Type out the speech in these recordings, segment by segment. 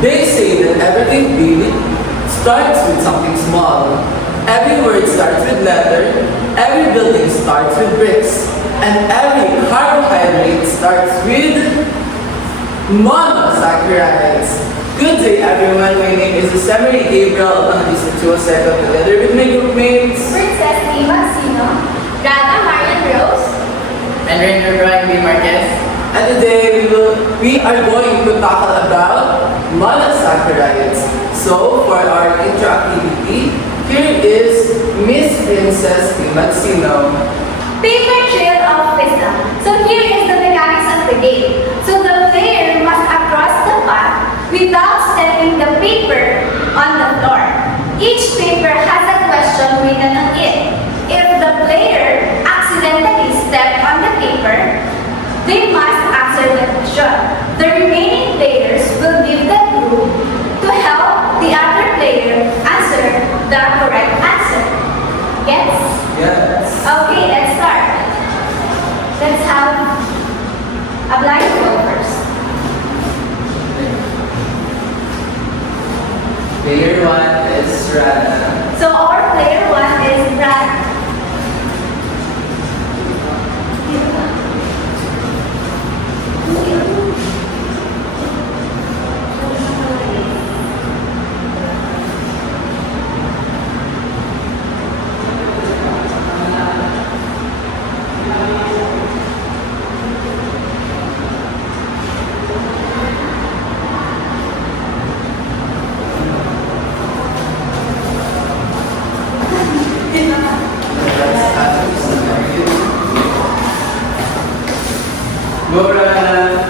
They say that everything big starts with something small. Every word starts with letter, every building starts with bricks, and every carbohydrate starts with monosaccharides. Good day everyone, my name is Yosemite Gabriel of Angelista Chuoseco, together with my groupmates Princess Lima Sino, Rana Marian Rose, and Ranger Brian B. Marquez. and today we are going to tackle about monosaccharides. So for our intro activity, here is Miss Princess Lima Sino. paper trail of wisdom. So here is the mechanics of the game. So the player must cross the path without stepping the paper on the floor. Each paper has a question written on it. If the player accidentally stepped on the paper, they must answer the question. The remaining players will give the clue to help the other player answer the correct answer. Yes? Yes. Okay, let's start. Let's have a blind go first. Player 1 is Rana. So our player 1 is Brad. Go Rana.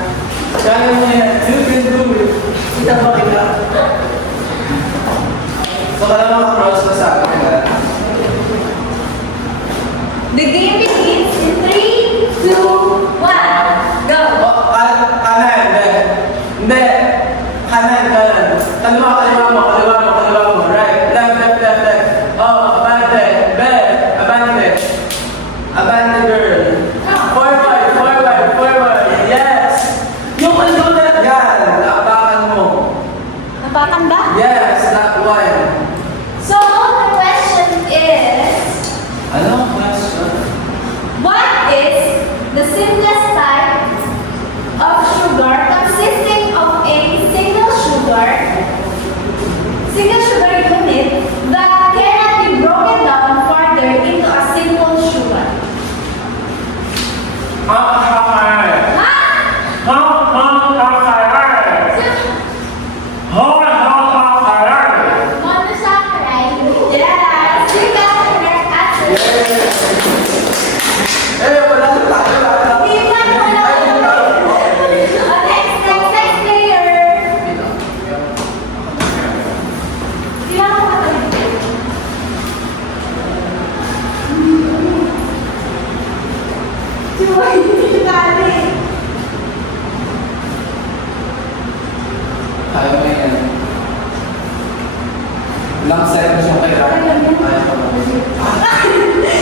Kaya mo yan. You can do it. Kita ba kita? So kaya maka-cross na sa akin na. The game begins in 3, 2, 1, go! Kanan, hindi. Kanan. Kaliwa mo. Right. Left. Oh, abante. Abante girl. Forward. Yes. Yung ano na yan. Naabakan mo. Napakan ba? Yes, that one. So the question is, Ano question? what is the simplest type of sugar consisting of a single sugar unit that cannot be broken down further into a simple sugar? Monosaccharide. Yes, you got the correct answer. Wala. Next player. Sila ako kapatid. Hindi dali. Kaya mo yan. Lang seconds yung kaya. Kaya ka ba?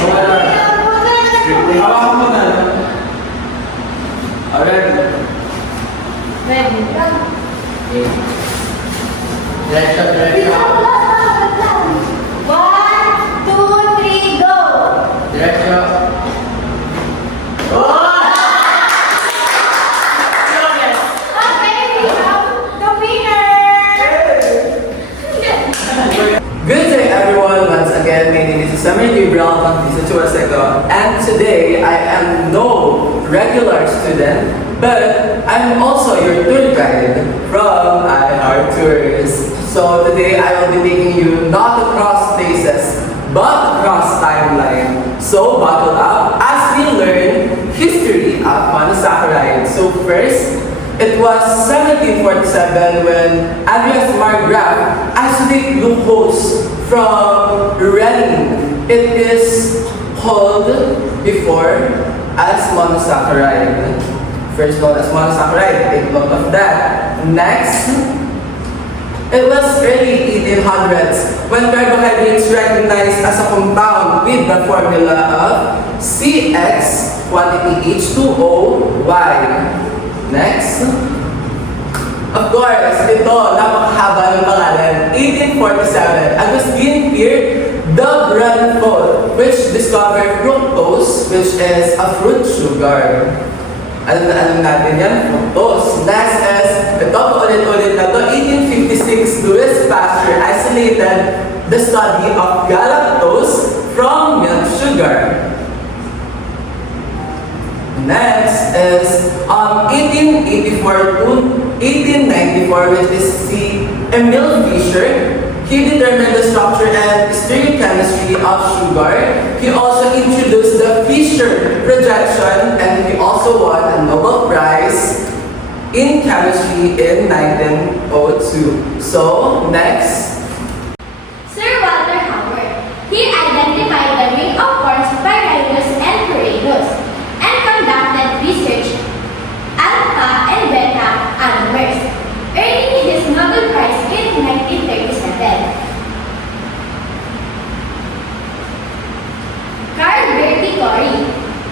Wala. Hawakan mo na. Alright. Ready? Diretso. 1, 2, 3, go! Diretso. Okay, we have the winner! Good day everyone, once again, my name is Yosemite Gabriel of Angelista Chuoseco, and today I am no regular student, but I'm also your tour guide from IR Tours. So today I will be taking you not across places, but across timeline. So buckle up as we learn history of monosaccharides. So first, it was 1747 when Andreas Margraf isolate glucose from renin. It is called before as monosaccharide. First known as monosaccharide, take note of that. Next, it was early 1800s when carbohydrates recognized as a compound with the formula of CX quantity H2O Y. Next, Of course, ito, napakahaba ng pangalan. 1847, Agustin Pierre de Branford, which discovered fructose, which is a fruit sugar. Alam natin yan, fructose. Next is, ito, paulit-ulit na to, 1856, Louis Pasteur isolated the study of galactose from milk sugar. Next is 1884 to 1894, which is the Emil Fischer. He determined the structure and stereochemistry of sugar. He also introduced the Fischer projection, and he also won a Nobel Prize in chemistry in 1902. So, next. Sir Walter Howard. He identified the ring of forms Pyridus and Pyridus and conducted research alpha and beta anomers, earning his Nobel Prize in 1937. Carl Berti-Cori.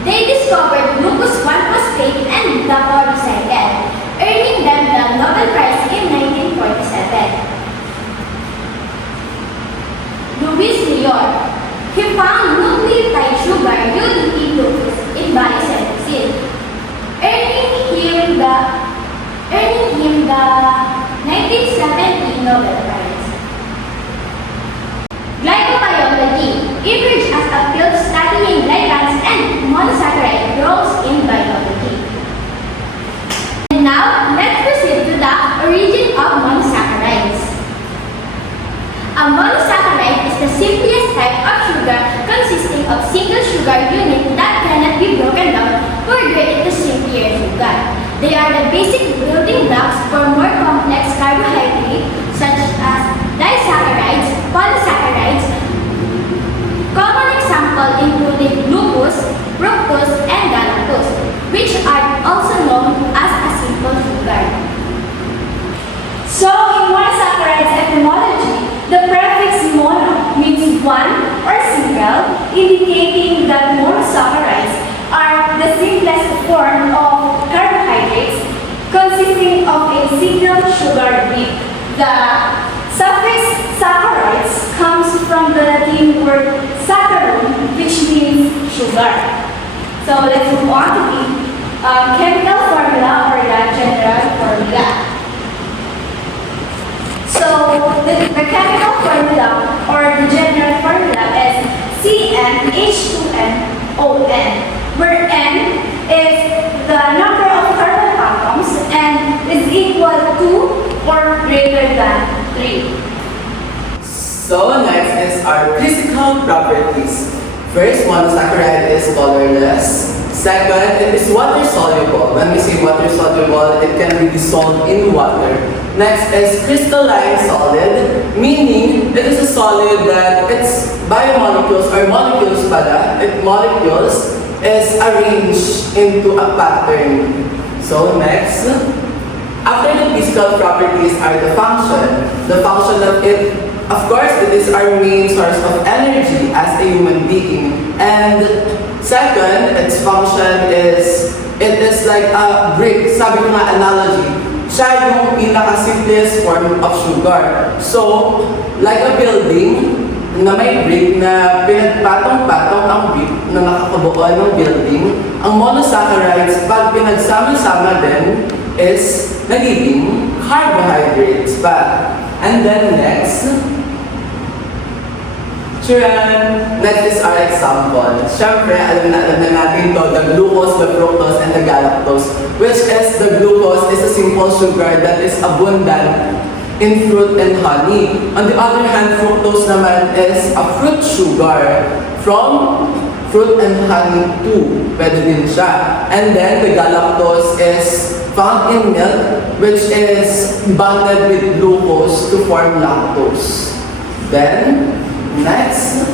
They discovered glucose 1-phosphate and the polycycle, earning them the Nobel Prize in 1947. Louis Lior. He found nucleotide sugar unity glucose in biosynthesis, earning him the 1970 Nobel Prize. Glycobiology emerged as a field studying glycans and monosaccharide roles in biology. And now, let's proceed to the origin of monosaccharides. A monosaccharide is the simplest type of sugar consisting of single sugar unit that cannot be broken down further into simpler sugar. They are the basic building blocks for more complex carbohydrates such as disaccharides, polysaccharides. Common examples include glucose, fructose, and galactose, which are also known as a simple sugar. So, in monosaccharides etymology, the prefix mono means one or single, indicating that monosaccharides are the simplest form of carbohydrates consisting of a single sugar group. The suffix saccharides comes from the Latin word saccharum, which means sugar. So, let's move on to the chemical formula or the general formula. So, the chemical formula or the general formula is CnH2nOn, where N is the number of carbon atoms and is equal to or greater than 3. So, next is our physical properties. First, monosaccharide is colorless. Second, it is water soluble. When we say water soluble, it can be dissolved in water. Next is crystalline solid, meaning it is a solid that its biomolecules or molecules pala, molecules is arranged into a pattern. So next, after the physical properties are the function. The function of it, of course, it is our main source of energy as a human being. And second, its function is, it is like a brick. Sabi ko nga analogy, siya yung pinaka-simplest form of sugar. So, like a building na may brick na pinagpatong-patong ang brick na nakakabuo ng building, ang monosaccharides, pag pinagsama-sama din, is nagiging carbohydrates pa. And then next, next is our example. Siyempre, alam na natin to, the glucose, the fructose, and the galactose. Which is, the glucose is a simple sugar that is abundant in fruit and honey. On the other hand, fructose naman is a fruit sugar from fruit and honey too. Pwede din siya. And then, the galactose is found in milk, which is bonded with glucose to form lactose. Then, next.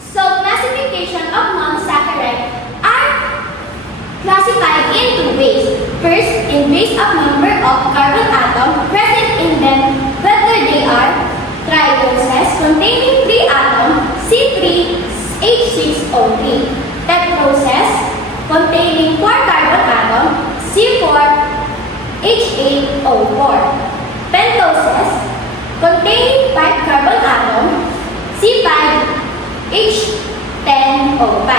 So, classification of monosaccharide are classified in two ways. First, in base of number of carbon atoms present in them, whether they are trioses containing 3 atoms, C3H6O3, tetroses containing 4 carbon atoms, C4 H8O4. Pentoses containing 5 carbon atom, C5H10O5.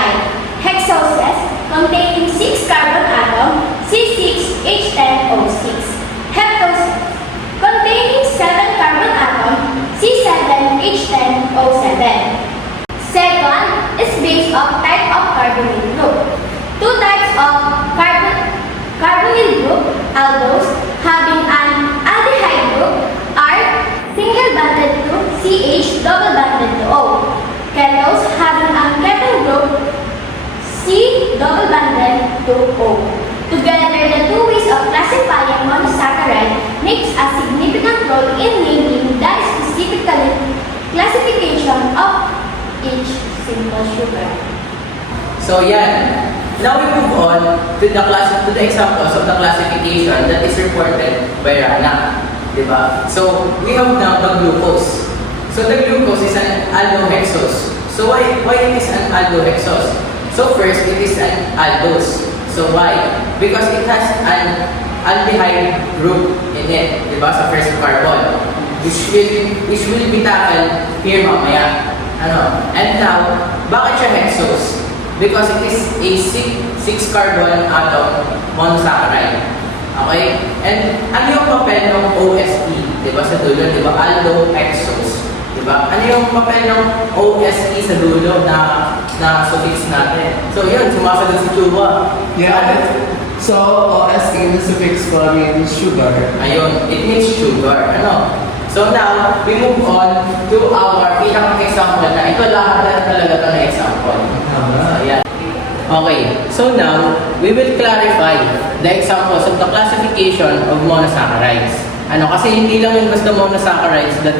Hexoses containing 6 carbon atom, C6H10O6. Heptoses containing 7 carbon atom, C7H10O7. Second is based on type of carbonyl group. Two types of carbonyl group, aldose, having an aldehyde group, are single bonded to CH, double bonded to O. Ketos, having a ketal group, C, double bonded to O. Together, the two ways of classifying monosaccharide makes a significant role in naming the specific classification of each simple sugar. So yan. Now we move on to the examples of the classification that is reported by Rana. Diba? So we have now the glucose. So the glucose is an aldohexose. So why it is an aldohexose? So first, it is an aldose. So why? Because it has an aldehyde group in it. Diba? Sa first carbon. Which will be tackled here mamaya. And now, bakit siya hexose? Because it is a 6 carbon atom monosaccharide. Okay? And ano yung papel ng OSE? Diba sa dulo? Diba? Aldohexose. Diba? Ano yung papel ng OSE sa dulo na suffix natin? So yun, sumasagot si Chuba. Yeah. So, OSE na suffix ko means sugar. Ayun, it means sugar. So now, we move on to our pinaka-example na ito lahat talaga ito na example. Ayan. Okay, so now, we will clarify the examples of the classification of monosaccharides. Kasi hindi lang yung basta monosaccharides that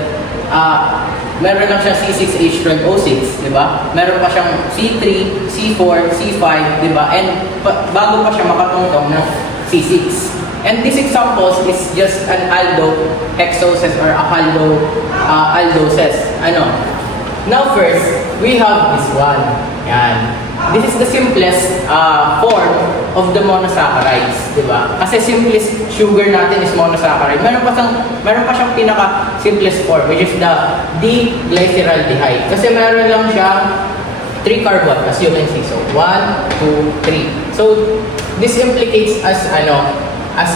meron lang siya C6H12O6, di ba? Meron pa siyang C3, C4, C5, di ba? And bago pa siya makatungtong ng C6. And these examples is just an aldohexoses or aldoses. Now first, we have this one. Yan. This is the simplest form of the monosaccharides, di ba? Kasi simplest sugar natin is monosaccharide. Meron pa siyang pinaka-simplest form, which is the D-glyceraldehyde. Kasi meron lang siyang 3 carbon, as you can see. So, 1, 2, 3. So, this implicates as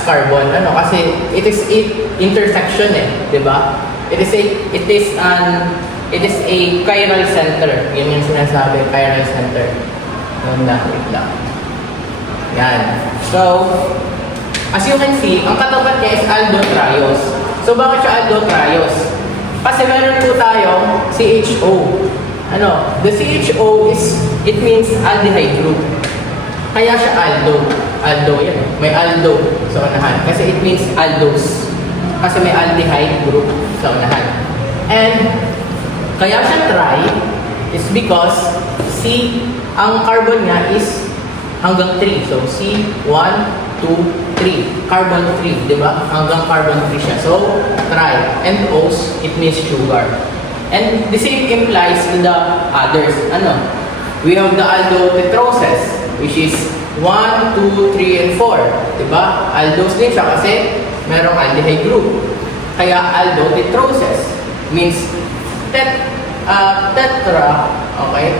carbon. Kasi it is a intersection di ba? It is a chiral center. Yun yung sinasabi, chiral center. Wait lang. Yan. So, as you can see, ang katapat niya is aldotriose. So, bakit siya aldotriose? Kasi meron po tayong CHO. The CHO it means aldehyde group. Kaya siya aldo. Aldo yan. May aldo sa unahan. Kasi it means aldose. Kasi may aldehyde group sa unahan. And kaya siya tri is because ang carbon niya is hanggang 3. So C, 1, 2, 3. Carbon 3, di ba? Hanggang carbon 3 siya. So, tri. And O's, it means sugar. And the same implies to the others. We have the aldotetroses, which is 1, 2, 3, and 4. Diba? Aldose din siya kasi merong aldehyde group. Kaya aldotetroses means tetra, okay?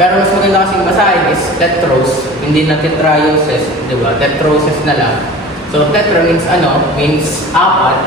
Pero mas maganda kasing basahin is tetrose, hindi na tetraioses, diba? Tetroses na lang. So tetra means means 4.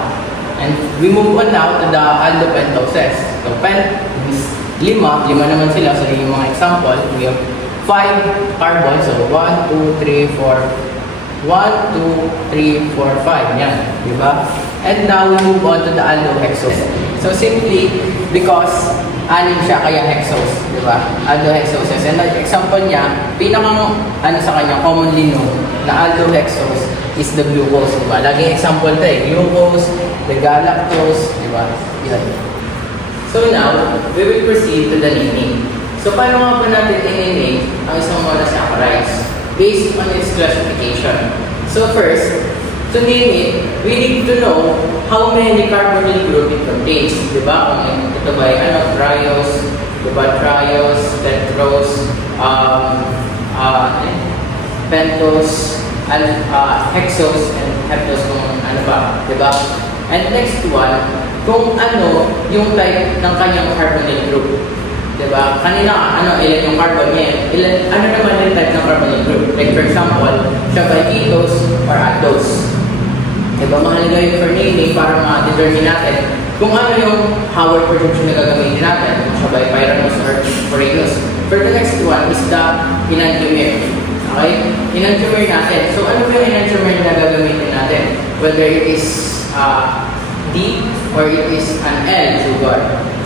And we move on now to the aldopentoses. So pent means 5 naman sila. So yung mga example, we have 5 carbon. So 1, 2, 3, 4. 1, 2, 3, 4, 5. Yan. Diba? And now we move on to the aldohexose. So simply because anim siya kaya hexose. Diba? Aldohexoses. And the example niya, pinakang sa kanya, commonly known na aldohexose is the glucose. Diba? Laging example ito glucose, the galactose. Diba? Yan. So now, we will proceed to the naming. So paano nga ba natin i-name ang isang monosaccharides based on its classification? So first, to name it, we need to know how many carbonyl group it contains. Diba? Kung ito ba ay triose, diba? Triose, tetrose, pentose, hexose, and heptose kung siya, di ba? And next one, kung ano yung type ng kanyang carbonyl group. Diba? Kanina, ilan yung carbon niya? Ano naman yung type ng carbonyl group? Like for example, siya ba ketose or aldose? Diba? Mahalaga yun for naming para ma-determine natin kung ano yung Howard projection na gagamitin natin. Kung siya ba pyranose or foraneous. For the next one is the enantiomer. Okay? Enantiomer natin. So ano ba yung enantiomer na gagamitin natin? Whether it is D or it is an L sugar.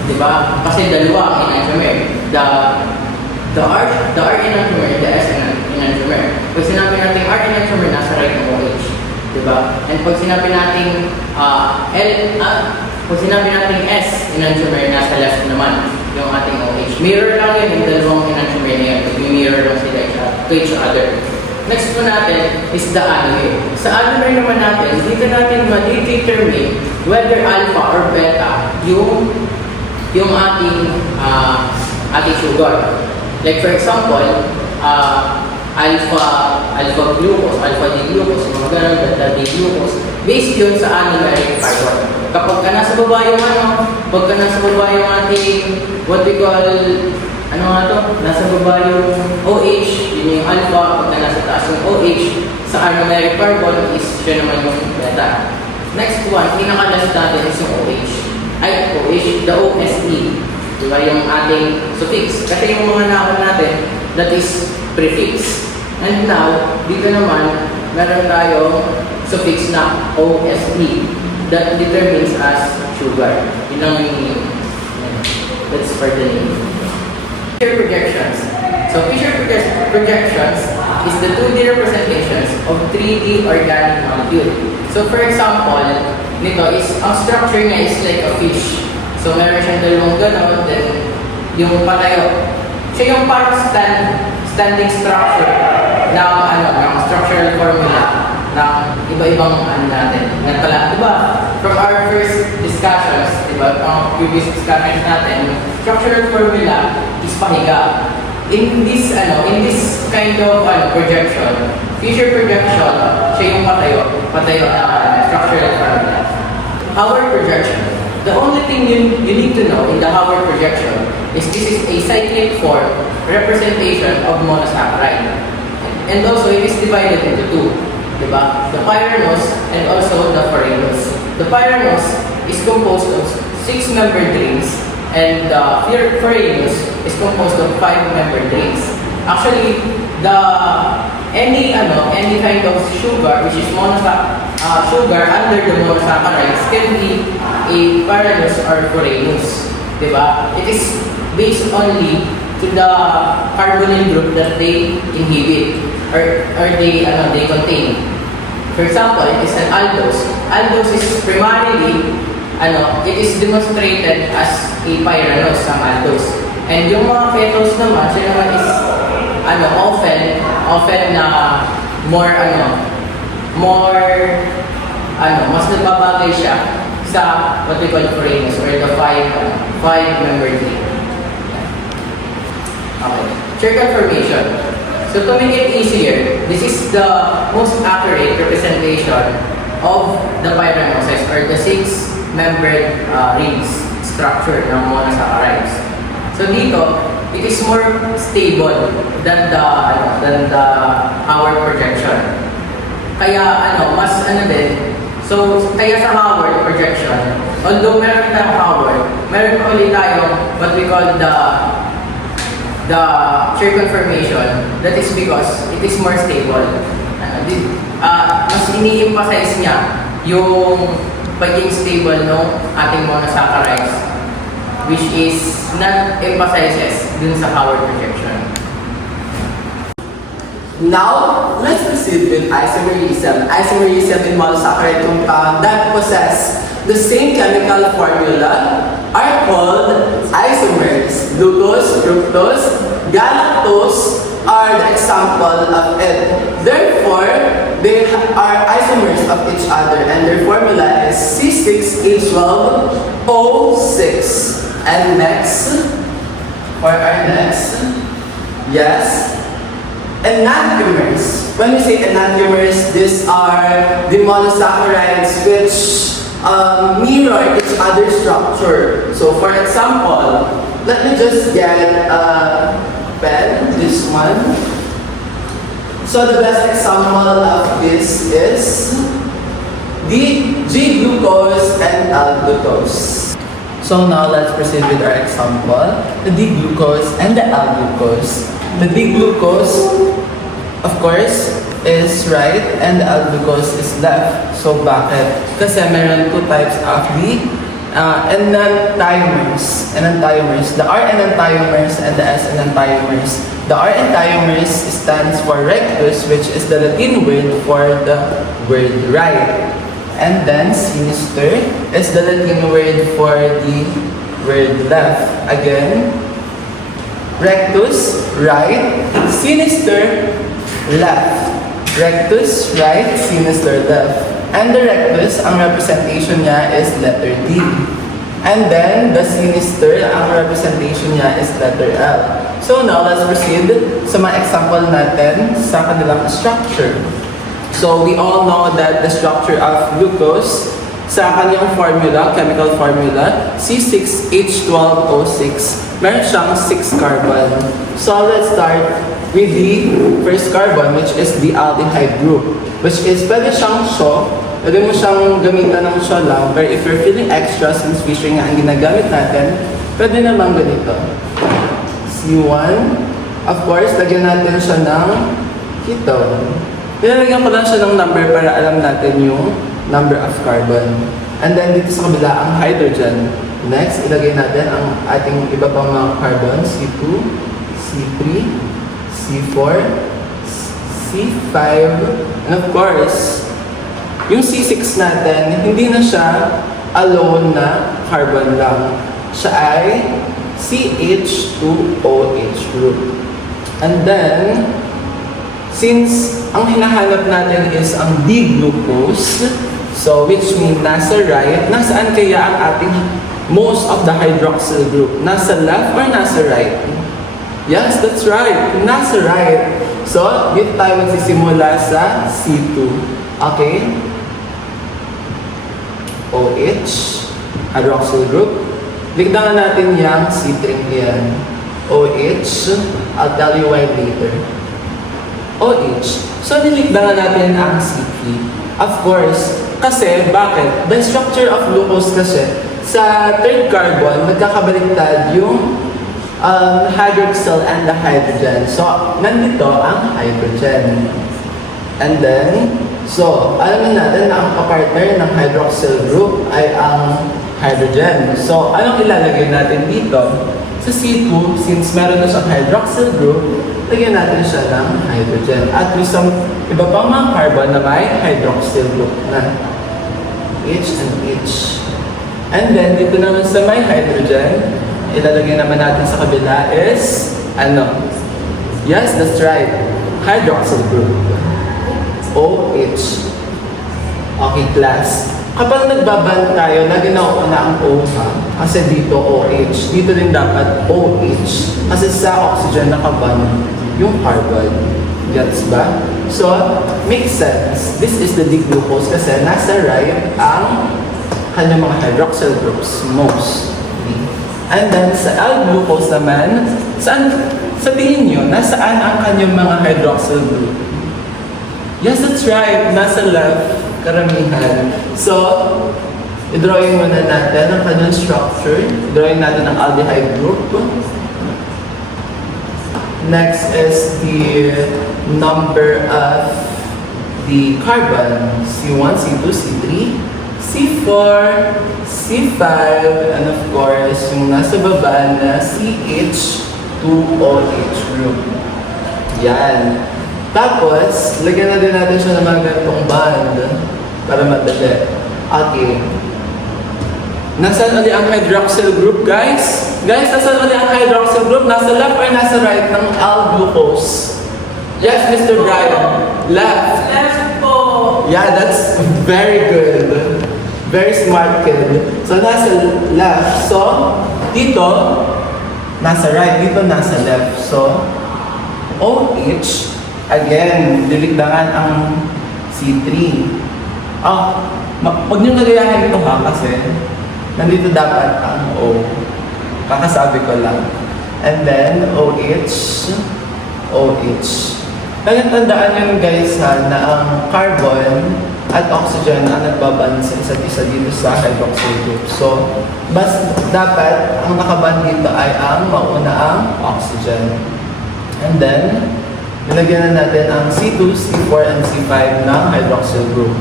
Diba? Kasi dalawa ang enantiomer. The R enantiomer, the S enantiomer. Pag sinabi natin R enantiomer, nasa right ng OH. Diba? And pag sinabi natin pag sinabi natin S enantiomer, nasa left naman yung ating OH. Mirror lang yun yung dalawang enantiomer na yun. Mirror lang sila to each other. Next po natin is the anomer. Sa anomer naman natin, dito natin ma-determine whether alpha or beta yung ating sugar. Like for example, alpha glucose, alpha D-glucose, mga ganun, beta D-glucose, based yun sa anomeric carbon. Kapag nasa baba yung pagka nasa baba yung ating, what we call, nasa baba yung OH, yun yung alpha, pagka nasa taas yung OH, sa anomeric carbon is siya naman yung beta. Next one, pinakalas natin is yung OH. The OSE. Diba yung ating suffix. Kasi yung mga noun natin, that is prefix. And now, dito naman, meron tayong suffix na OSE that determines as sugar. Yun ang meaning. That's for the name. Fisher projections. So, Fisher projections is the 2D representations of 3D organic molecule. So, for example, nito is, ang structure niya is like a fish. So, meron siyang dalawang ganon, then yung patayo. Siya yung parang standing structure ng structural formula ng iba-ibang natin. Diba? From our first discussions, diba, ang previous discussions natin, structural formula is pahiga. In this kind of projection, Fisher projection, siya yung patayo na structural formula. Howard projection. The only thing you need to know in the Howard projection is this is a cyclic form representation of monosaccharide. And also, it is divided into two. Diba? The pyranose and also the foraneous. The pyranose is composed of 6-membered rings and the foraneous is composed of 5-membered rings. Actually, any kind of sugar which is sugar under the monosaccharides can be a pyranose or foraneous. Diba? It is based only to the carbonyl group that they inhibit or they contain. For example, it is an aldose. Aldose is primarily it is demonstrated as a pyranose ng aldose. And yung mga ketones naman, siya naman is often na mas nagbabagay siya sa what we call foraneous or the 5-membered ring. Okay. Circle formation. So to make it easier, this is the most accurate representation of the pyranoses or the 6-membered rings structure ng monosaccharides. So dito, it is more stable than the Howard projection. Kaya kaya sa Howard projection, although meron tayong Howard, meron pa ulit tayong what we call the circle formation. That is because it is more stable. Mas ini-emphasize niya yung pagiging stable ng ating monosaccharides, which is not emphasizes dun sa Howard projection. Now, let's proceed with isomerism. Isomerism in monosaccharide compound that possess the same chemical formula are called isomers. Glucose, fructose, galactose are the example of it. Therefore, they are isomers of each other and their formula is C6H12O6. And next, for our next, yes, enantiomers. When we say enantiomers, these are the monosaccharides which mirror each other's structure. So for example, let me just get a pen, this one. So the best example of this is the G-glucose and L-glucose. So now let's proceed with our example, the D-glucose and the L-glucose. The D-glucose, of course, is right and the L-glucose is left. So bakit? Kasi meron two types of the enantiomers. The R enantiomers and the S enantiomers. The R enantiomers stands for rectus, which is the Latin word for the word right. And then sinister is the Latin word for the word left. Again, rectus, right, sinister, left. Rectus, right, sinister, left. And the rectus, ang representation niya is letter D. And then, the sinister, ang representation niya is letter L. So now, let's proceed sa mga example natin sa kanilang structure. So, we all know that the structure of glucose sa kanyang formula, chemical formula, C6H12O6, meron siyang 6 carbon. So, let's start with the first carbon, which is the aldehyde group, which is pwede siyang SO, pwede mo siyang gamitan ng SO lang, but if you're feeling extra, since fisher nga ang ginagamit natin, pwede naman ganito. C1, of course, lagyan natin siya ng ketone. Pinalagyan ko lang siya ng number para alam natin yung number of carbon. And then dito sa kabila ang hydrogen. Next, ilagay natin ang ating iba pang mga carbon, C2, C3, C4, C5, and of course, yung C6 natin, hindi na siya alone na carbon lang. Siya ay CH2OH group. And then, since ang hinahanap natin is ang D-glucose, so which means nasa right, nasaan kaya ang ating most of the hydroxyl group? Nasa left or nasa right? Yes, that's right. Nasa right. So, dito tayo magsisimula sa C2. Okay? OH, hydroxyl group. Ligdangan natin yung C3 yan. OH, I'll tell you why later. OH. So, niligdangan natin ang C3. Of course, kasi, bakit? The structure of glucose kasi, sa third carbon, nagkakabaliktad yung hydroxyl and the hydrogen. So, nandito ang hydrogen. And then, so, alamin natin na ang kapartner ng hydroxyl group ay ang hydrogen. So, anong ilalagay natin dito? Sa C2, since meron na siyang hydroxyl group, lagyan natin siya ng hydrogen. At may some iba pang mga carbon na may hydroxyl group na H and H. And then, dito naman sa may hydrogen, ilalagay naman natin sa kabila is, ano? Yes, that's right. Hydroxyl group. OH. Okay, class. Kapag nagbaband tayo, lagi na na ang O ha. Kasi dito OH. Dito din dapat OH. Kasi sa oxygen nakaband yung carbon. Gets ba? So, makes sense. This is the D-glucose kasi nasa right ang kanyang mga hydroxyl groups mostly. And then sa L-glucose naman, sa tingin nyo, nasaan ang kanyang mga hydroxyl group? Yes, that's right. Nasa left, karamihan. So, i-drawing muna natin ang kanyang structure. I-drawing natin ang aldehyde group. Next is the number of the carbon. C1, C2, C3, C4, C5, and of course, yung nasa baba na CH2OH group. Yan. Tapos, lagyan na din natin siya ng mga ganitong band para madali. Okay. Nasaan ulit ang hydroxyl group, guys? Guys, nasaan ulit ang hydroxyl group? Nasa left or nasa right ng L-glucose? Yes, Mr. Brian. Left. Left po. Yeah, that's very good. Very smart kid. So, nasa left. So, dito, nasa right. Dito, nasa left. So, OH Again, lilikdangan ang C3. Huwag niyong nagayahin ito ha, kasi nandito dapat ang O. Kakasabi ko lang. And then, OH, OH. Kaya tandaan nyo guys ha, na ang carbon at oxygen ang nagbaband sa isa't isa dito sa hydroxyl group. So, dapat ang nakaband dito ay ang mauna ang oxygen. And then, nilagyan na natin ang C2, C4, and C5 ng hydroxyl group.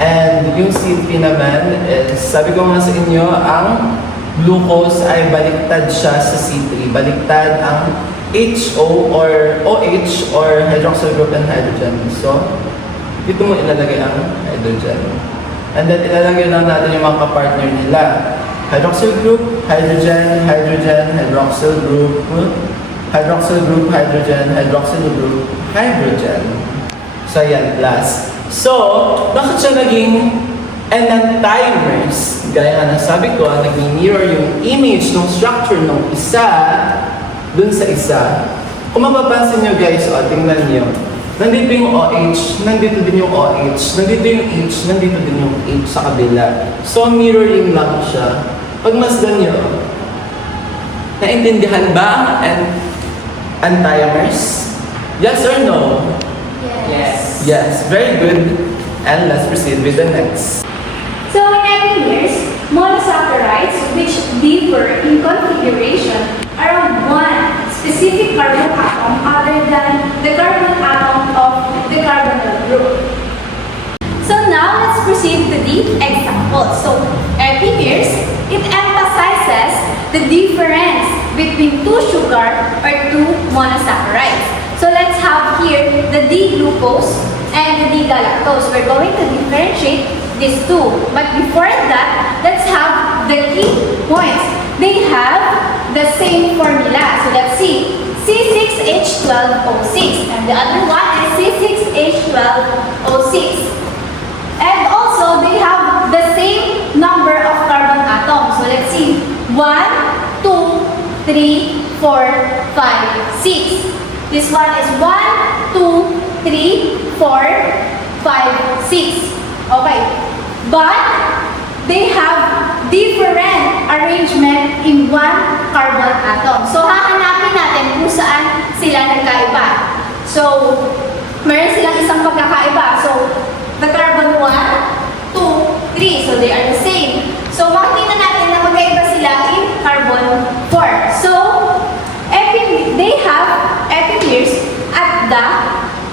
And yung C3 naman is, sabi ko nga sa inyo, ang glucose ay baliktad siya sa C3. Baliktad ang HO or OH or hydroxyl group and hydrogen. So, dito mo ilalagay ang hydrogen. And then, ilalagay lang natin yung mga kapartner nila. Hydroxyl group, hydrogen, hydrogen, hydroxyl group, hydroxyl group, hydrogen, hydroxyl group, hydrogen. So, yan, plus. So, bakit siya naging enantiomers? Gaya nga sabi ko, nag-mirror yung image ng structure ng isa dun sa isa. Kung mapapansin nyo guys, tingnan nyo. Nandito yung OH, nandito din yung OH, nandito yung H, nandito din yung H sa kabila. So, mirroring lang siya. Pag masdan nyo, naintindihan ba ang enantiomers? Yes or no? Yes. Yes, very good. And let's proceed with the next. So in epimers, monosaccharides which differ in configuration are one specific carbon atom other than the carbon atom of the carbonyl group. So now let's proceed to the examples. So epimers, it emphasizes the difference between two sugar or two monosaccharides. So let's have here the D-glucose and the D-galactose. We're going to differentiate these two. But before that, let's have the key points. They have the same formula. So let's see. C6H12O6 and the other one is C6H12O6. And also, they have the same number of carbon atoms. So let's see. 1, 2, 3, 4, 5, 6. This one is 1, 2, 3, 4, 5, 6. Okay. But they have different arrangement in one carbon atom. So, hahanapin natin kung saan sila nagkaiba. So, meron silang isang pagkakaiba. So, the carbon 1, 2, 3. So, they are the same. So, makikita natin na magkaiba sila in carbon 4. So, they have epimers at the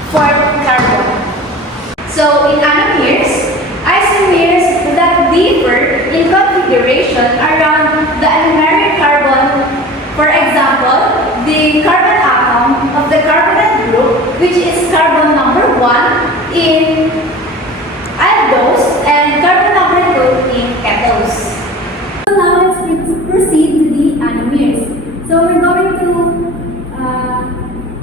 fourth carbon. So in anomers, isomers that differ in configuration around the anomeric carbon. For example, the carbon atom of the carbonyl group, which is carbon number 1 in aldose and carbon number 2 in ketose. So now let's proceed to the anomers. So we're going to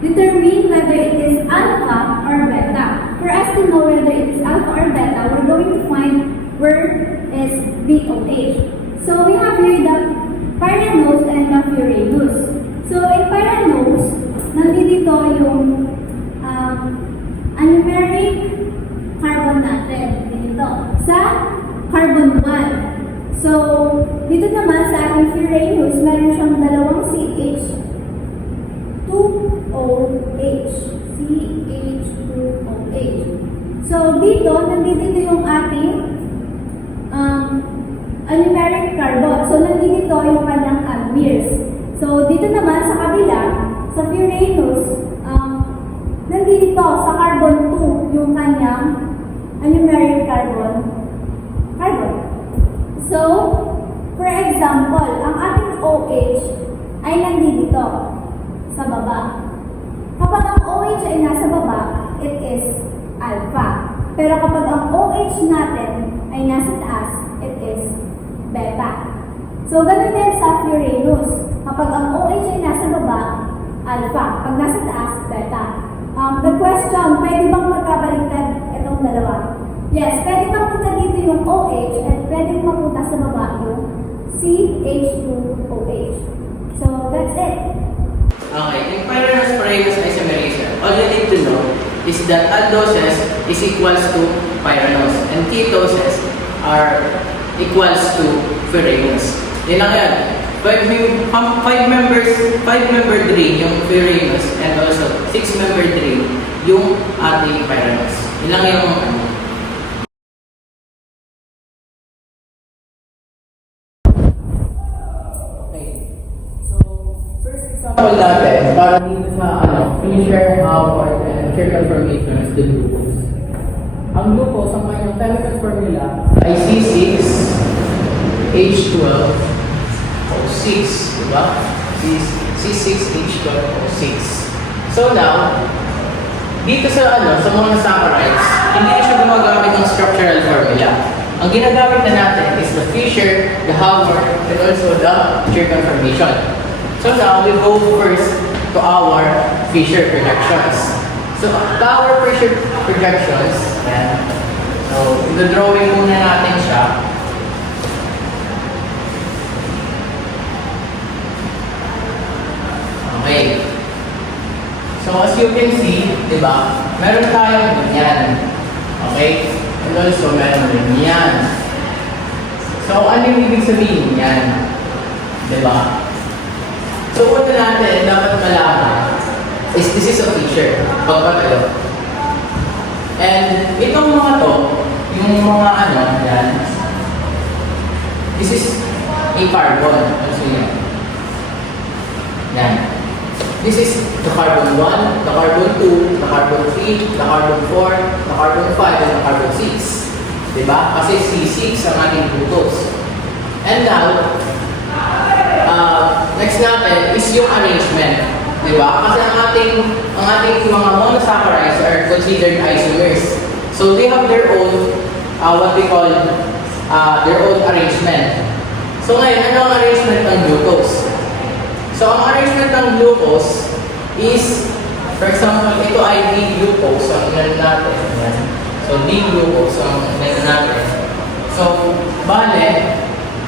determine whether it is alpha or beta. For us to know whether it is alpha or beta, we're going to find where is BOH. So we have here the pyranose and the furanose. So in pyranose, nandito yung anomeric carbon natin. Dito. Sa carbon 1. So, dito naman sa ating furanose, meron siyang dalawang CH, 2OH. CH2OH. So, dito, nandito yung ating anomeric carbon. So, nandito yung kanyang anomers. So, dito naman sa kabila, sa furanose, nandito sa carbon 2 yung kanyang anomeric carbon. So, for example, ang ating OH ay nandito sa baba. Kapag ang OH ay nasa baba, it is alpha. Pero kapag ang OH natin ay nasa taas, it is beta. So, ganun din sa furanose. Kapag ang OH ay nasa baba, alpha. Pag nasa taas, beta. The question, pwede bang magkabaliktad itong dalawa? Yes, pwede mapunta dito yung OH at pwede mapunta sa baba yung CH2OH. So, that's it. Okay, in pyranose-pyranose isomerization, all you need to to know is that aldoses is equals to pyranose and ketoses are equals to furanose. Yun lang yan. Five-member ring yung furanose and also 6-member ring yung ating pyranose. Yun lang yung example natin, para dito sa finisher, Howard, and circle formation is the glucose. Ang glucose, ang kanyang chemical formula ay C6H12O6, diba? C6H12O6. So now, dito sa sa mga saccharides, hindi na siya gumagamit ng structural formula. Ang ginagamit na natin is the Fisher, the Howard, and also the circle formation. So now we go first to our Fisher projections. So our Fisher projections, yan. So i-drawing muna natin siya. Okay. So as you can see, di ba? Meron tayong ganyan. Okay? And also meron rin yan. So ano yung ibig sabihin yan? Di ba? So, una natin dapat malaman is this is a Fisher, pagpatayo. And itong mga to, yung mga yan, this is a carbon. Ano yan? Yan. This is the carbon 1, the carbon 2, the carbon 3, the carbon 4, the carbon 5, and the carbon 6. Diba? Kasi C6 ang ating glucose. And now, next natin is yung arrangement, di ba? Kasi ang ating mga monosaccharides are considered isomers. So they have their own what we call their own arrangement. So ngayon, ano ang arrangement ng glucose? So ang arrangement ng glucose is, for example, ito ay D-glucose ang ilan natin. So D-glucose ang ilan natin. So, bale,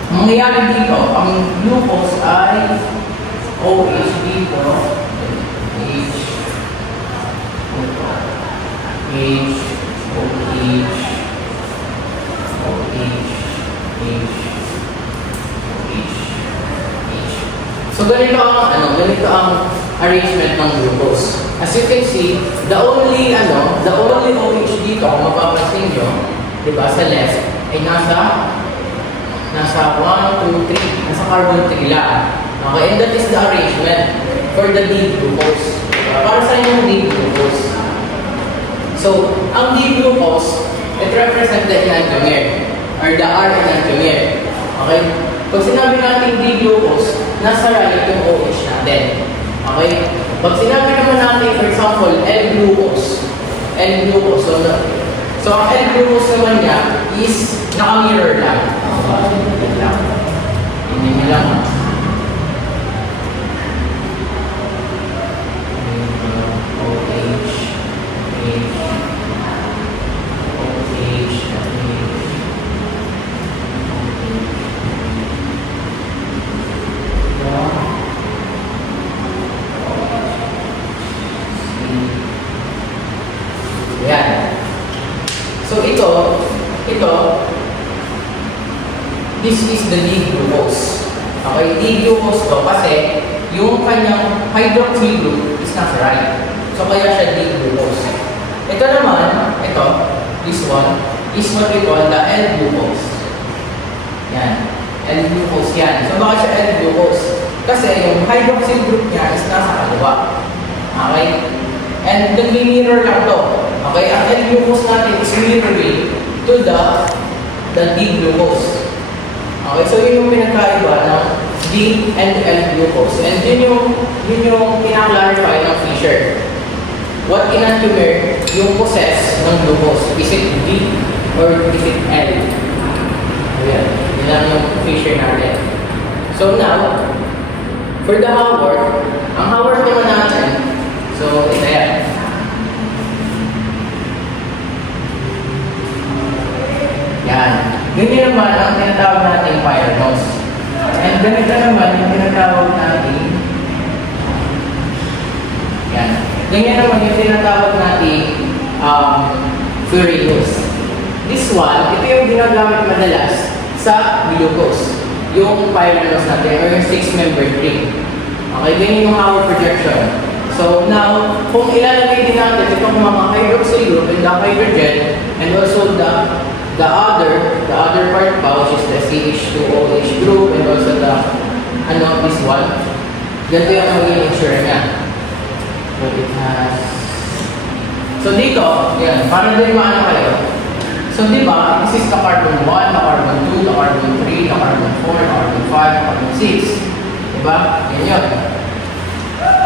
mangyayari dito, ang glucose ay OH dito, H, OH, OH, OH, H. So ganito ang arrangement ng glucose. As you can see, the only OH dito, kung mapapansin nyo, di ba, sa left, ay nasa 1, 2, 3. Nasa carbon 3 lang. Okay, and that is the arrangement for the D-glucose. Para sa yung D-glucose. So, ang D-glucose, it represents the enantiomer or the R enantiomer. Okay? Pag sinabi natin D-glucose, nasa right yung OH natin. Okay? Pag sinabi naman natin, for example, L-glucose. So, ang L-glucose naman niya is naka-mirror lang. Hindi lang. Yan. So this is the D-glucose. Okay, D-glucose to kasi yung kanyang hydroxyl group is nasa right. So kaya siya D-glucose. Ito naman, this one, is what we call the L-glucose. Yan. L-glucose yan. So bakit siya L-glucose? Kasi yung hydroxyl group niya is nasa kaliwa. Okay? And nag-mirror lang to. Okay? Ang L-glucose natin is mirroring to the D-glucose. Okay? So yun yung pinagkaiba ng D and L-glucose. And yun yung pinaklarify ng Fisher. What enantiomer yung possess ng glucose? Is it D or is it L? Ayan. Yun lang yung Fisher natin. So now, for the Howard, ang Howard naman natin, so ito yan. Yan. Ganyan naman ang tinatawag natin pyranose. And ganito naman yung tinatawag natin, yan. Ganyan naman yung tinatawag natin furanous. This one, ito yung ginagamit madalas sa glucose. Yung pyranose natin, or yung 6-member ring. Okay, ganyan yung our projection. So now, kung ilalagay din natin itong mga hydroxyl group and the hydrogen, and also the other part pa, which is the CH2OH group, and also this one, ganito yung magiging itsura niya. So it has... So dito, yan, para din maano kayo. So di ba, this is the carbon 1, the carbon 2, the carbon 3, the carbon 4, the carbon 5, the carbon 6. Di ba? Yan yun.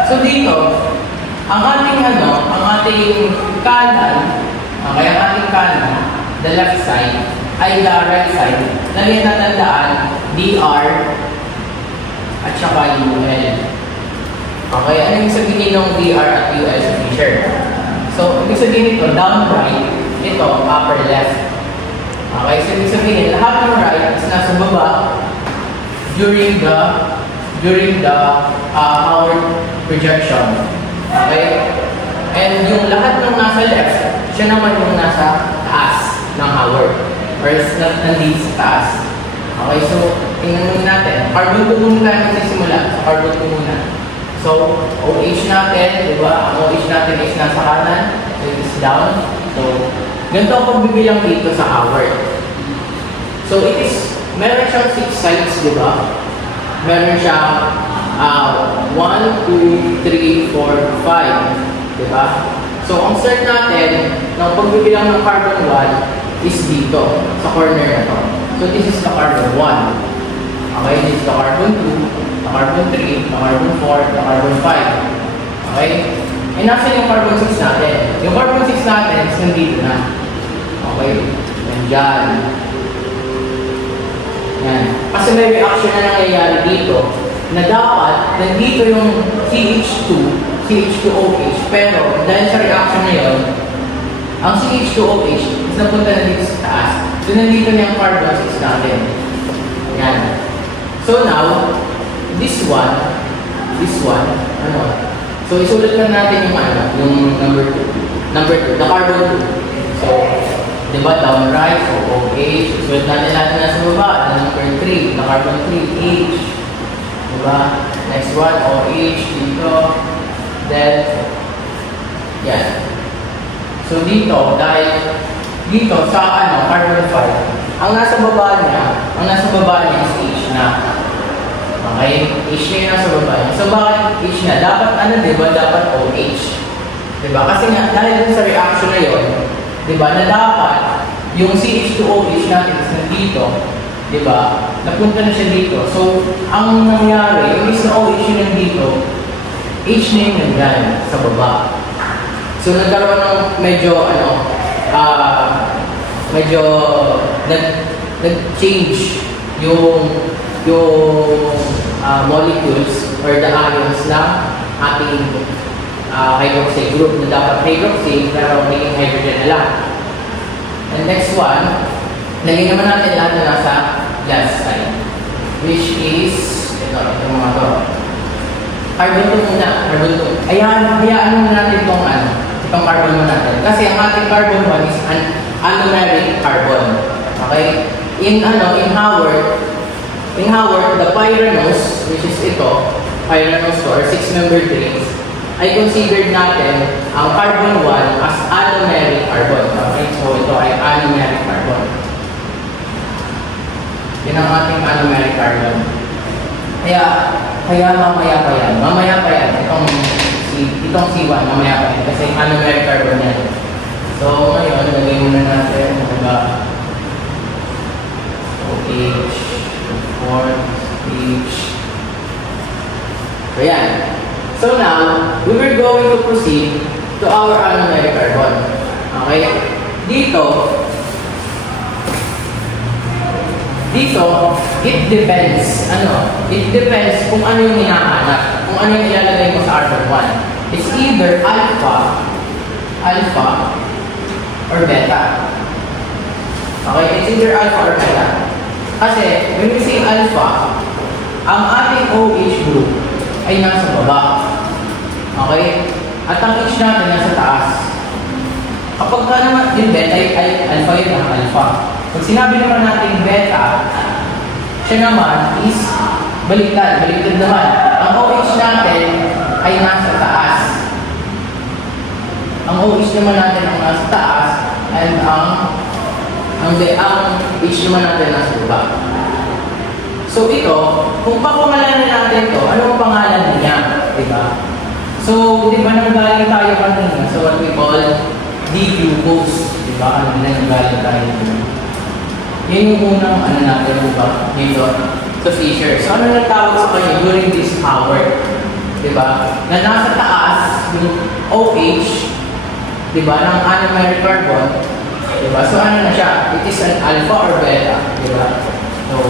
So dito, ang ating kanan, okay, ang ating kanan, the left side, ay the right side, na natatandaan, DR, at saka UL. Okay, ano yung sabihin ng DR at UL sa teacher? So, ibig sabihin ito, down right, ito, upper left. Okay, so ibig sabihin, lahat ng right is nasa baba during the our projection. Okay? And yung lahat ng nasa left, siya naman yung nasa taas ng Howard. Or nandito sa taas. Okay, so tingnan muna natin. Carbon 2 muna tayo magsisimula. So carbon 2 muna. So, OH natin, di ba? Ang OH natin is nasa kanan. It is down. So, ganito ang pagbibilang dito sa Howard. So, meron siyang 6 sides, di ba? Meron siyang 1, 2, 3, 4, 5. Diba? So, ang start natin ng pagbibilang ng carbon 1 is dito, sa corner na to. So, this is the carbon 1. Okay, this is the carbon 2, the carbon 3, the carbon 4, the carbon 5. Okay? And nasan yung carbon 6 natin? Yung carbon 6 natin is nandito na. Okay? Nandyan. Yan. Kasi may reaction na nangyayari dito na dapat nandito yung CH2OH, pero dahil sa reaction na yun, ang CH2OH is napunta na dito sa taas. So nandito na yung carbon 6 natin. Yan. So now, this one, ano? So isulat lang natin yung number 2, the carbon 2. So, di ba, down right, so OH, isulat natin nasa baba, the number 3, the carbon 3, H. Diba? Next one, OH dito. Then, yan. So dito, dahil dito sa carbon 5, ang nasa baba niya is H na. Okay? H na yung nasa baba niya. So bakit H na? Dapat diba? Dapat OH. Diba? Kasi nga, dahil sa reaction na yun, diba, na dapat yung CH2OH natin is nandito, diba? Napunta na siya dito. So, ang nangyari, yung is na OH yun nandito, H na yun nandyan sa baba. So, nagkaroon ng medyo nag-change yung molecules or the ions na ating hydroxy group na dapat hydroxy pero may hydrogen na lang. And next one, lagyan naman natin lahat na nasa left side, which is ito mga to. Carbon 2 muna, carbon 2. Hayaan muna natin itong carbon muna natin. Kasi ang ating carbon 1 is an anomeric carbon. Okay? In Howard, the pyranose, which is ito, pyranose or 6-member rings, ay considered natin ang carbon 1 as anomeric carbon. Okay? So ito ay anomeric carbon. Yan ang ating anomeric carbon. Kaya mamaya pa yan. Itong C1, mamaya pa yan. Kasi anomeric carbon yan. So ngayon, lagay muna natin, diba? OH, 4H. So yan. So now, we were going to proceed to our anomeric carbon. Okay? Dito, it depends. It depends kung ano yung hinahanap. Kung ano yung ilalagay mo sa carbon 1. It's either alpha, or beta. Okay? It's either alpha or beta. Kasi, when we say alpha, ang ating OH group ay nasa baba. Okay? At ang H natin nasa taas. Kapag ka naman yung beta ay alpha yun ang alpha. Pag sinabi naman natin beta, siya naman is baliktad naman. Ang OH natin ay nasa taas. Ang OH naman natin ang nasa taas and ang H naman natin nasa baba. So ito, kung papangalanan natin ito, ano ang pangalan niya? Diba? So, di ba nanggaling tayo kanina sa what we call D-glucose? Diba? Ano na nanggaling tayo dito? Yan yung unang ano natin, diba? Dito, sa Fisher. So, ano natawag sa kanya during this hour? Diba? Na nasa taas, yung OH, diba? Ng anomeric carbon. Diba? So, ano na siya? It is an alpha or beta. Diba? So,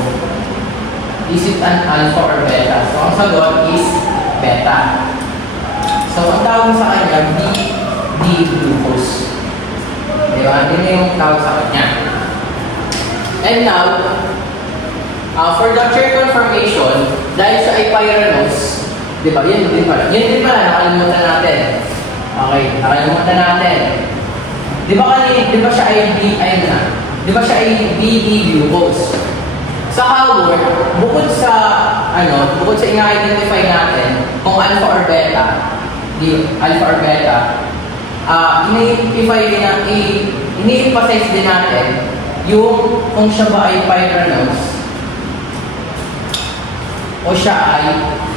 is it an alpha or beta? So, ang sagot is beta. So, ang tawag sa kanya, D-glucose. Diba? Yun na yung tawag sa kanya. And now, for the chain conformation, dahil siya ay pyranose, diba? Yan din pala. Yan din pala, nakalimutan natin. Okay, nakalimutan natin. Diba siya ay Diba siya ay BD-glucose? Sa Howard, bukod sa ina-identify natin kung alpha or beta, ini-emphasize din natin yung kung siya ba ay pyranose o siya ay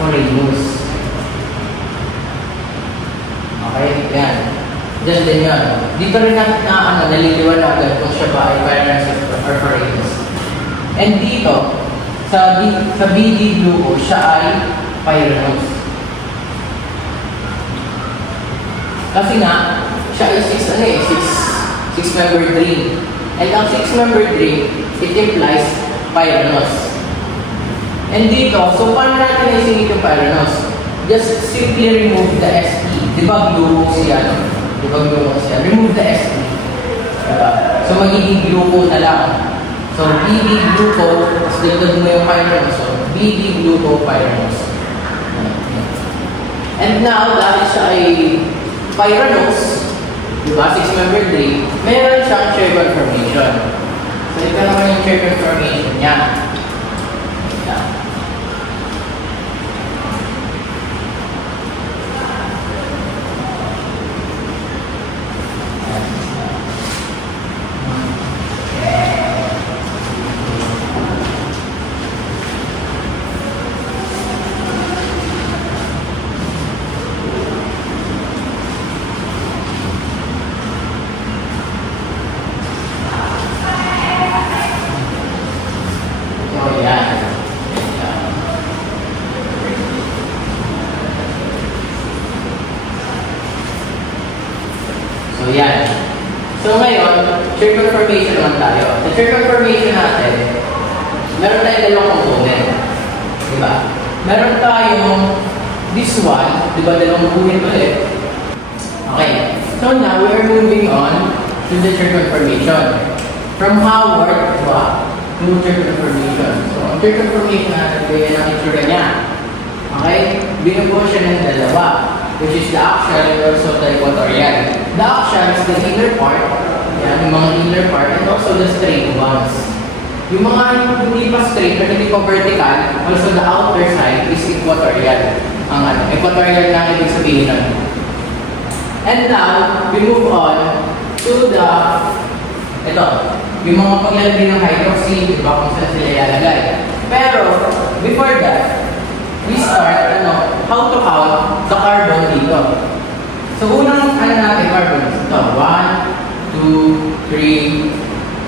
furanose. Okay, yan. Diyan din yan. Dito rin natin naliliwanagan kung siya ba ay pyranose or furanose. And dito, sa BD-glucose, siya ay pyranose. Kasi nga, siya ay 6-member ring. And ang 6-member ring, it implies pyranose. And dito, so paano natin naisingit yung pyranose? Just simply remove the SE. Diba glucose yan? Remove the SE. Diba? So magiging glucose na lang. So BD-glucose, tapos dagdag mo yung pyranose. So BD-glucopyranose. And now, dahil siya ay pyranose, diba, 6-member ring, meron siyang chain conformation. So ito naman yung chain conformation niya. Yeah. So, yan. So, ngayon, chain conformation naman tayo. Sa chain conformation natin, meron tayong dalawang component. Diba? Meron tayong this one, diba, dalawang buhin ulit. Okay. So, now, we are moving on to the chain conformation. From Howard, diba, to chain conformation. So, ang chain conformation natin, ganyan ang itsura niya. Okay? Binubuo siya ng dalawa, which is the axial and also the equatorial. The axial is the inner part, yan, yung mga inner part, and also the straight ones. Yung mga hindi pa straight, pero hindi pa vertical, also the outer side is equatorial. Ang equatorial na ibig sabihin nun. And now, we move on to the, yung mga paglalagay ng hydroxy, diba, kung saan sila ilalagay. Pero, before that, we start, how to count the carbon dito. So, unang, natin, carbon. Ito, 1, 2, 3,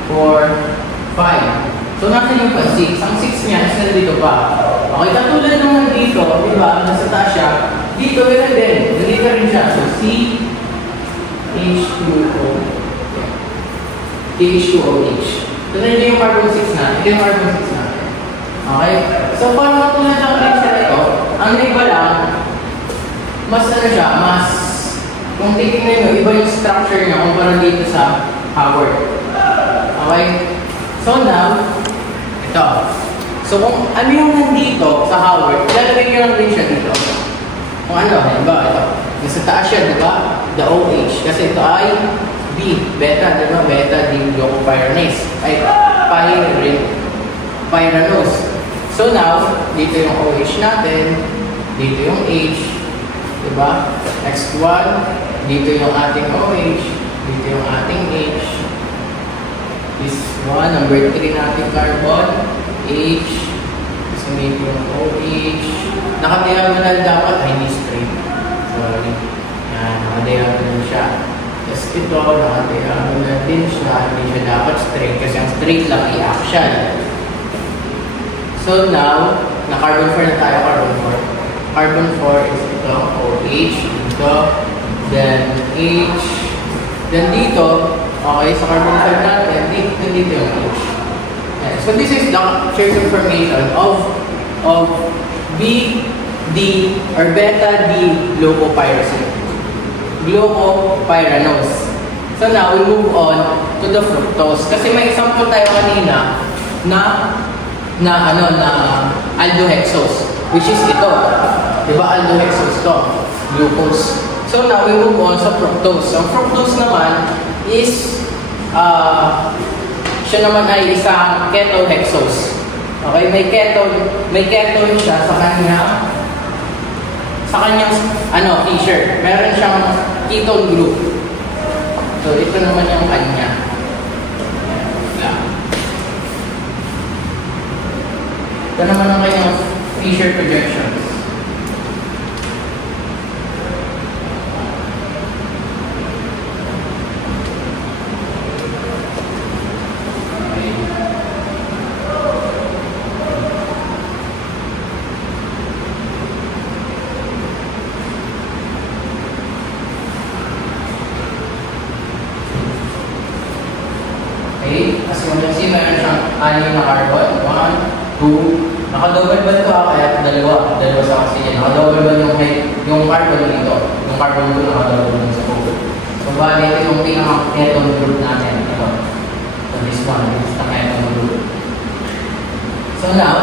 4, 5. So, nasa yung 6. Ang 6 niya is nandito pa. Okay, katulad naman dito, di ba, nasa taas siya, dito, meron din. Nandito rin siya. So, C, H2O, H2OH. So, nandiyo yung carbon 6 natin. Ito yung carbon 6 natin. Okay? So, parang katulad ng picture ito, ang iba lang, mas kung titignan nyo, iba yung structure niya kumpara dito sa Howard. Okay? So now, ito. So kung ano yung nandito sa Howard, lalagay nyo lang din siya dito. Kung ano, halimbawa ito. Nasa taas siya, di ba? The OH. Kasi ito ay B, beta, di ba? Beta D-glucopyranose. Ay, pyranose. So now, dito yung OH natin, dito yung H, di ba? Next one, dito yung ating OH, dito yung ating H. This one, number 3 natin carbon, H, sunod yung OH. Naka-diagonal dapat, ay hindi straight. Sorry. Yan, naka-diagonal siya. Tapos ito, naka-diagonal din siya, hindi siya dapat straight kasi ang straight lang i-action. So now, na-carbon 4 na tayo, carbon 4. Carbon 4 is ito, OH, dito, then H, then dito, okay, sa carbon 5 natin, dito yung H. Yeah. So this is the shared information of B, D, or beta D glucopyranose. So now, we move on to the fructose. Kasi may example tayo kanina na aldohexose, which is ito. Di ba aldohexose to? Glucose. So now, we move on sa fructose. Ang fructose naman is, siya naman ay isang ketohexose. Okay, may ketone siya sa kanyang feature. Meron siyang ketone group. So ito naman yung kanya. Ito naman ang kanyang feature projections. As you can see, meron siyang 6 na carbon. 1, 2. Naka-double bond ito kaya dalawa sa oxygen. Naka-double bond yung carbon dito. Yung carbon dito naka-double bond sa O. So, bali ito yung pinaka-ketone group natin. Ito. So, this one. This is the ketone group. So, now,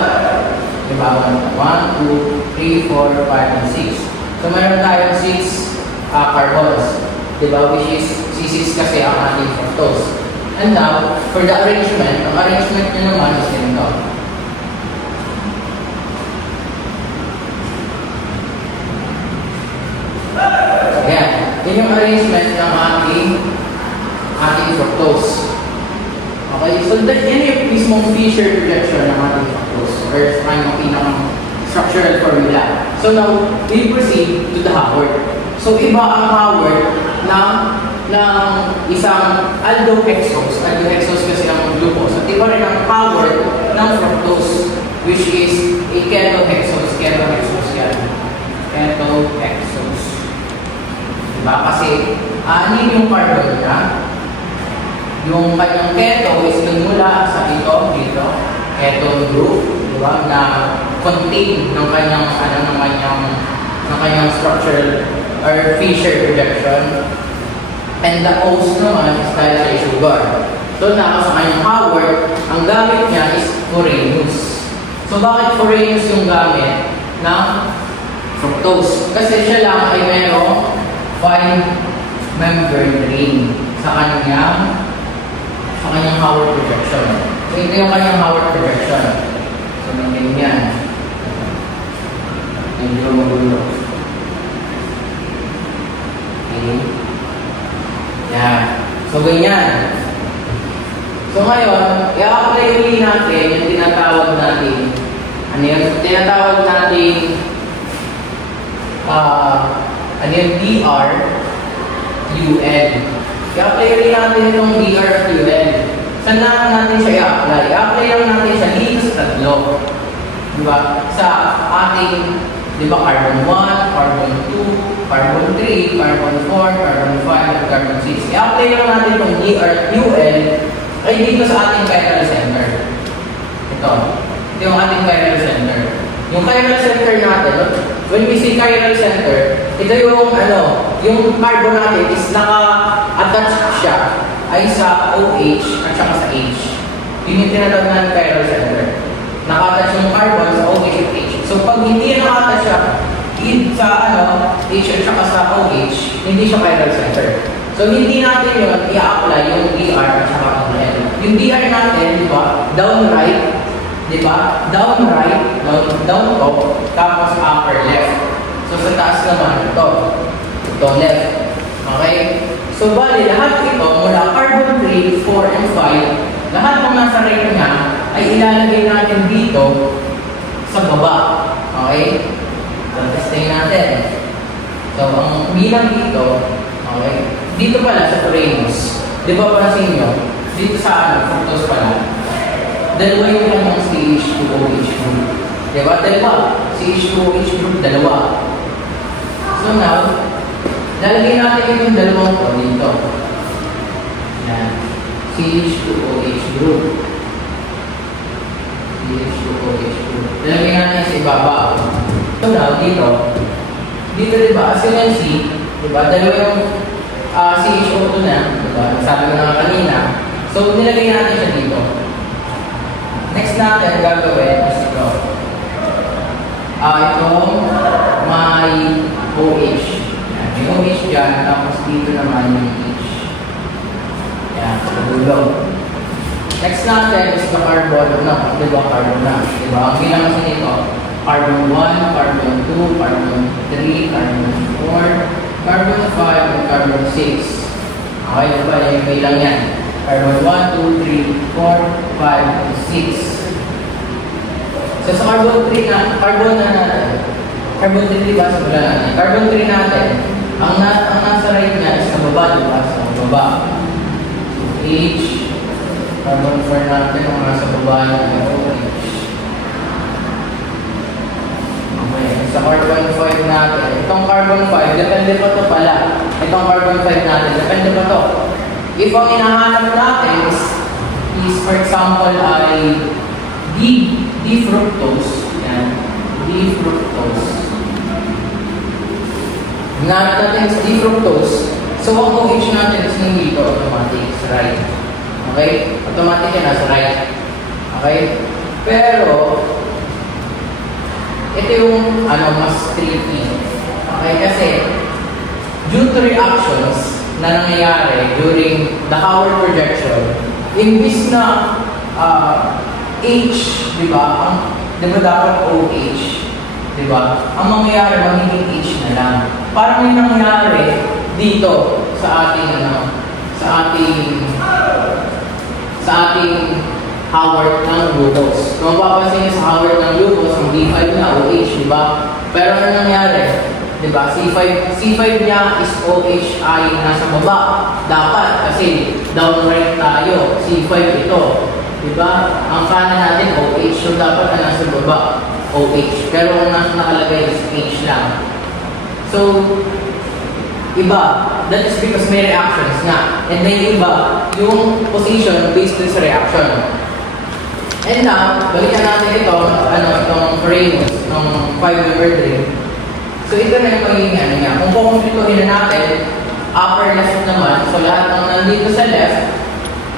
diba? 1, 2, 3, 4, 5, and 6. So, meron tayong 6 carbons. Diba? Which is, C6 kasi ang ating fructose. And now, for the arrangement, ang arrangement nyo naman is ganito. Ayan. Yan yung arrangement ng ating fructose. Okay, so yan yung mismong feature projection ng ating fructose or ang pinaka-structural formula. So now, we proceed to the Howard. So iba ang Howard ng isang aldohexose. Aldohexose kasi ang glucose. At iba rin ang Howard ng fructose, which is a ketohexose. Ketohexose yan. Ketohexose. Diba? Kasi anim yung carbon niya. Yung kanyang keto is mula sa dito, ketone group, diba? Na contain ng kanyang structural or feature projection. And the O's naman is dahil sa sugar. So na sa kanyang Howard, ang gamit niya is Furanus. So bakit Furanus yung gamit ng fructose? Kasi siya lang ay mayroong 5-membered ring sa kanyang Howard projection. So ito yung kanyang Howard projection. So ganyan. Medyo magulo. Okay. Yan. So, ganyan. So, ngayon, i-apply ulit natin yung tinatawag natin. Ano yung tinatawag natin DRUL. I-apply ulit natin itong DRUL. Saan natin siya i-apply? I-apply lang natin siya dito sa tatlo. Diba? Sa ating, diba, carbon 1, carbon 2, carbon 3, carbon 4, carbon 5, at carbon 6. I-apply lang natin itong DRUL ay dito sa ating chiral center. Ito yung ating chiral center. Yung chiral center natin, when we say chiral center, ito yung yung carbon natin is naka-attach siya ay sa OH at saka sa H. Yun yung tinatawag na chiral center. Naka-attach yung carbon sa OH at H. So pag hindi naka-attach siya, H at saka sa OH, hindi siya chiral center. So, hindi natin yun i-apply yung DR at saka yung L. Yung DR natin, di ba, down right, di ba, down right, down top, tapos upper left. So, sa taas naman, ito left. Okay? So, bali, lahat ito, mula carbon 3, 4, and 5, lahat ng nasa right niya, ay ilalagay natin dito sa baba. Okay? So, testing natin. So, ang bilang dito, okay, dito pala sa Uranus. Di ba pansin nyo? Dito sa fructose pala. Dalawa yung kanyang CH2OH group. Di ba? Dalawa. CH2OH group, dalawa. So now, lalagay natin yung dalawang to dito. Yan. CH2OH group. CH2OH group. Lalagay natin sa ibabaw. So now, dito diba, as you can see, diba, dalawa yung CHO2 na, diba, sabi ko na kanina. So, nilagay natin siya dito. Next natin, gagawin is ito. Itong may OH. Yan, may OH dyan, tapos dito naman yung H. Yan, sa dulo. Next natin is the carbon na, diba, carbon na. Diba, ang bilang kasi nito, carbon 1, carbon 2, carbon 3, carbon 4, carbon 5, and carbon 6. Okay, diba? Yung bilang yan. Carbon 1, 2, 3, 4, 5, and 6. So sa carbon 3 na, carbon 3 diba sa wala natin? Carbon 3 natin, ang nasa right niya is sa baba, diba? Sa baba. So H, carbon 4 natin, ang nasa baba niya, OH. Sa carbon 5 natin, itong carbon 5, depende pa to pala. Itong carbon 5 natin, depende pa to. If ang hinahanap natin is for example, ay D-fructose. Yan. D-fructose. Hinahanap natin is D-fructose. So, ang OH natin is yung dito, automatic, is right. Okay? Automatic yan, nasa right. Okay? Pero, ito yung mas tricky. Okay, kasi due to reactions na nangyayari during the Howard projection, imbis na H, di ba? Di ba dapat OH? Di ba? Ang mangyayari, magiging H na lang. Parang may nangyayari dito sa ating Howard ng glucose. Kung mapapansin niyo sa Howard ng glucose, ang D5 na OH, di ba? Pero ano nangyari? Di ba? C5 niya is OH ay nasa baba. Dapat kasi down right tayo. C5 ito. Di ba? Ang kanan natin OH, so dapat na nasa baba. OH. Pero ang nakalagay is H lang. So, iba. That is because may reactions nga. And may iba yung position based sa reaction. And now, balikan natin itong Uranus, ng 5-member ring. So ito na yung magiging niya. Kung kukumplituhin na natin, upper left naman, so lahat ng nandito sa left,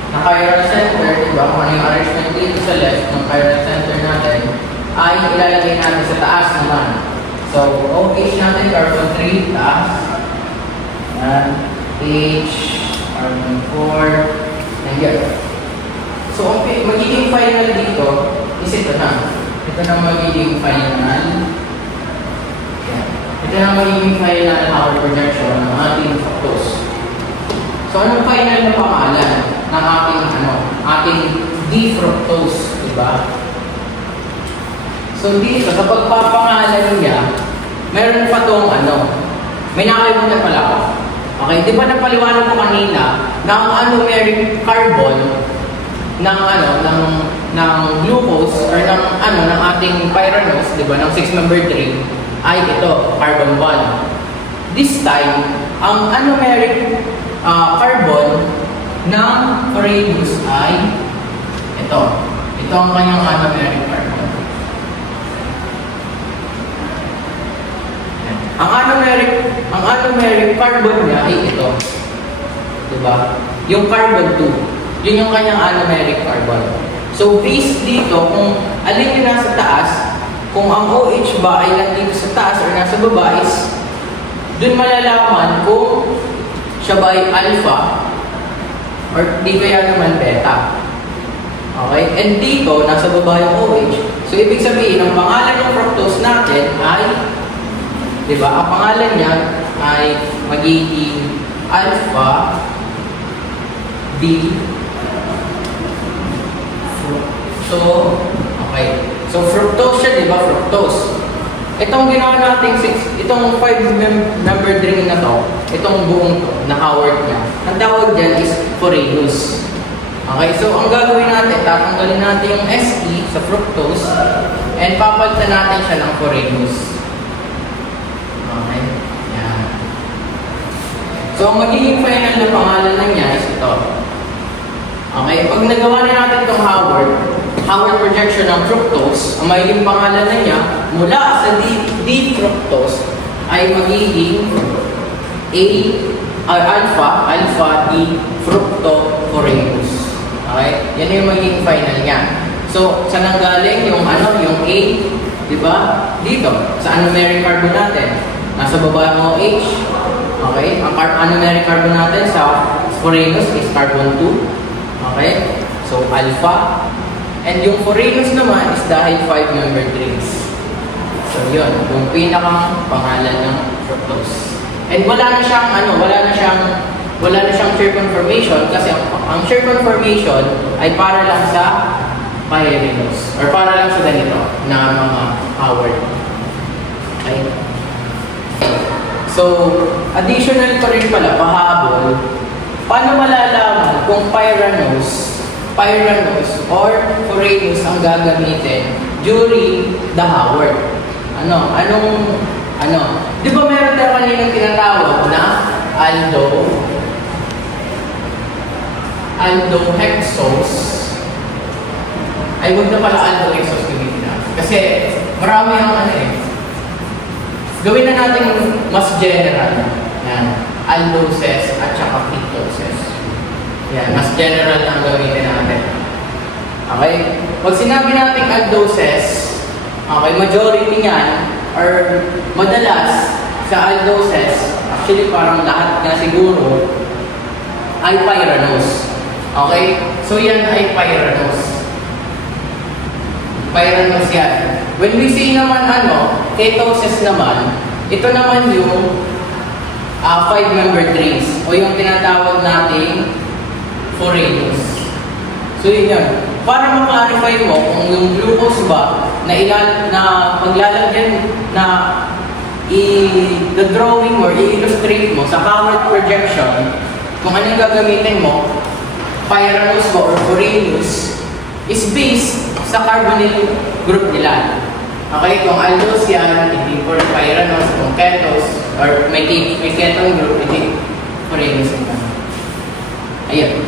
na chiral center, diba? Kung ano yung arrangement dito sa left ng chiral center natin, ay ilalagay natin sa taas naman. So, OH natin, carbon 3, taas. Yan. H, carbon 4, and yan. So, okay, magiging final dito is ito na. Ito na magiging final. Yan. Ito na magiging final na our projection ng ating fructose. So, anong final na pangalan ng ating D-fructose, diba? So, dito, sa pagpapangalan niya, meron pa tong may nakalimutan pala ako. Okay, di ba napaliwanag ko kanina na ang anomeric carbon ng glucose or ng ating pyranose, di ba, ng 6-member ring ay ito, carbon 1. This time, ang anomeric carbon ng Uranus ay ito. Ito ang kanyang anomeric carbon. Ang anomeric carbon niya ay ito. Di ba? Yung carbon 2. Yun yung kanyang anomeric carbon. So, based dito, kung alin yung nasa taas, kung ang OH ba ay nandito sa taas or nasa baba is dun malalaman kung siya ba ay alpha or di kaya naman beta. Okay? And dito, nasa baba yung OH. So, ibig sabihin, ang pangalan ng fructose natin ay, di ba, ang pangalan niya ay magiging alpha D. So, okay. So, fructose siya, di ba? Fructose. Itong ginawa natin, itong 5-member drink na to, itong buong to, na Howard niya, ang tawag dyan is Foreignos. Okay, so ang gagawin natin, tatanggalin natin yung SE sa fructose and papalitan natin siya ng Foreignos. Okay, yan. So ang magiging final na pangalan na niya is ito. Okay, pag nagawa na natin itong Howard projection ng fructose, ang magiging pangalan na niya mula sa D-fructose ay magiging alpha D fructoforeignos. Okay? Yan yung magiging final niya. So, saan ang galing yung yung A, di ba? Dito, sa anomeric carbon natin. Nasa baba ng OH. Okay? Ang anomeric carbon natin sa foreignos is carbon 2. Okay? So, alpha. And yung Foreignos naman is dahil 5-member drinks. So yun, yung pinakang pangalan ng fructose. And wala na siyang share conformation kasi ang share conformation ay para lang sa pyrimidines or para lang sa ganito na mga Howard. Okay? So, additional pa rin pala, pahabol, paano malalaman kung pyranose or Foreignos ang gagamitin during the Howard? Di ba meron tayo kaninang tinatawag na aldohexose? Ay, huwag na pala aldohexose gamitin na. Kasi marami ang Gawin na natin mas general. Yan. Aldoses at saka ketoses. Yan, mas general ang gamitin natin. Okay? Pag sinabi natin aldoses, okay, majority niyan, or madalas sa aldoses, actually parang lahat na siguro, ay pyranose. Okay? So yan ay pyranose. Pyranose yan. When we say naman ketoses naman, ito naman yung 5-member drinks o yung tinatawag nating Foreignos. So yun yan. Para ma-clarify mo kung yung glucose ba na paglalagyan na i-drawing or i-illustrate mo sa Howard projection, kung anong gagamitin mo, pyranose ba or Foreignos, is based sa carbonyl group nila. Okay, kung aldose yan, hindi for pyranose, kung ketose, or may ketone group, hindi Foreignos naman. Ayun.